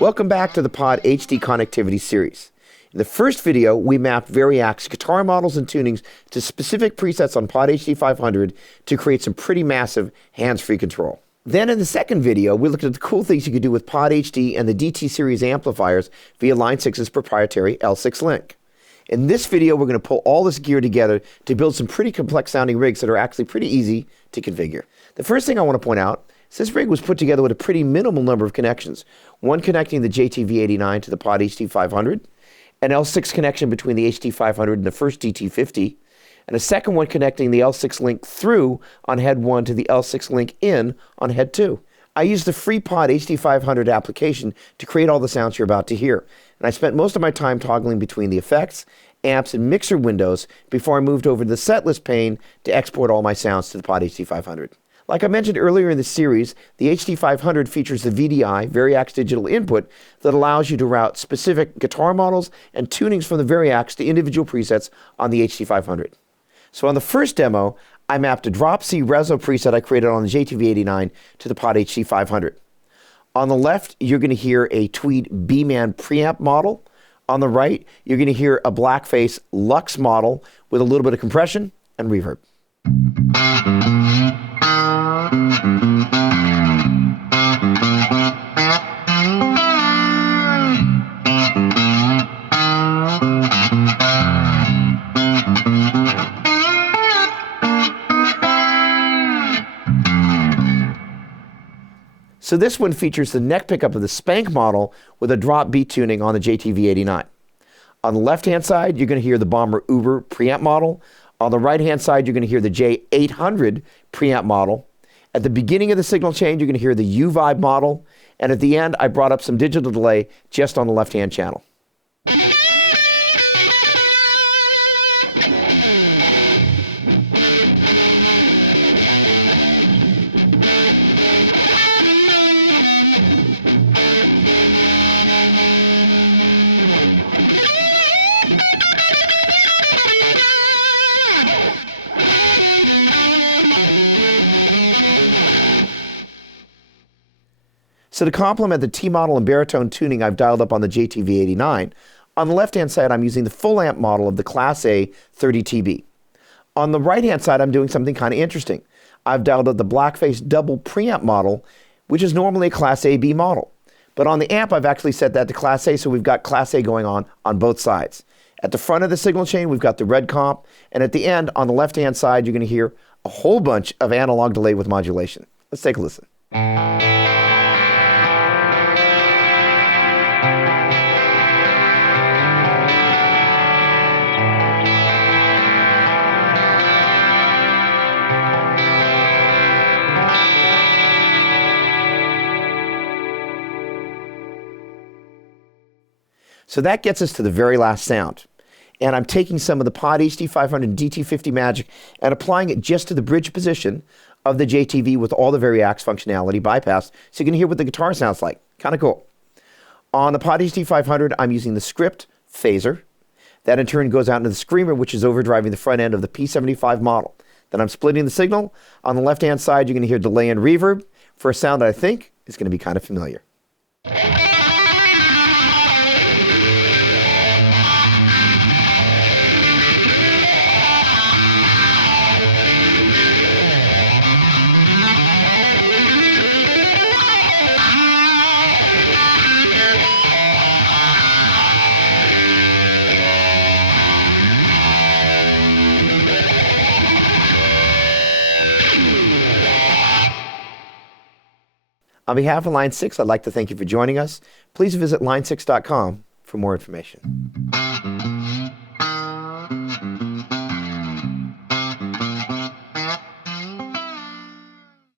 Welcome back to the Pod HD Connectivity series. In the first video, we mapped Variax guitar models and tunings to specific presets on Pod HD500 to create some pretty massive hands-free control. Then in the second video, we looked at the cool things you could do with Pod HD and the DT series amplifiers via Line 6's proprietary L6 link. In this video, we're going to pull all this gear together to build some pretty complex sounding rigs that are actually pretty easy to configure. The first thing I want to point out is this rig was put together with a pretty minimal number of connections. One connecting the JTV89 to the Pod HD500, an L6 connection between the HD500 and the first DT50, and a second one connecting the L6 link through on head 1 to the L6 link in on head 2. I used the free Pod HD500 application to create all the sounds you're about to hear, and I spent most of my time toggling between the effects, amps, and mixer windows before I moved over to the setlist pane to export all my sounds to the Pod HD500. Like I mentioned earlier in the series, the HD500 features the VDI, Variax digital input, that allows you to route specific guitar models and tunings from the Variax to individual presets on the HD500. So on the first demo, I mapped a drop C Reso preset I created on the JTV89 to the Pod HD500. On the left, you're going to hear a Tweed B-Man preamp model. On the right, you're going to hear a Blackface Lux model with a little bit of compression and reverb. So this one features the neck pickup of the Spank model with a drop B tuning on the JTV89. On the left-hand side, you're going to hear the Bomber Uber preamp model. On the right-hand side, you're going to hear the J800 preamp model. At the beginning of the signal chain, you're going to hear the U-Vibe model. And at the end, I brought up some digital delay just on the left-hand channel. So to complement the T-model and baritone tuning I've dialed up on the JTV89, on the left-hand side I'm using the full amp model of the Class A 30TB. On the right-hand side I'm doing something kind of interesting. I've dialed up the Blackface double preamp model, which is normally a Class AB model. But on the amp I've actually set that to Class A, so we've got Class A going on both sides. At the front of the signal chain we've got the red comp, and at the end on the left-hand side you're going to hear a whole bunch of analog delay with modulation. Let's take a listen. So that gets us to the very last sound. And I'm taking some of the Pod HD500 and DT50 magic and applying it just to the bridge position of the JTV with all the Variax functionality bypassed, so you can hear what the guitar sounds like. Kind of cool. On the Pod HD500, I'm using the Script phaser. That in turn goes out into the Screamer, which is overdriving the front end of the P75 model. Then I'm splitting the signal. On the left-hand side, you're going to hear delay and reverb for a sound that I think is going to be kind of familiar. On behalf of Line 6, I'd like to thank you for joining us. Please visit line6.com for more information.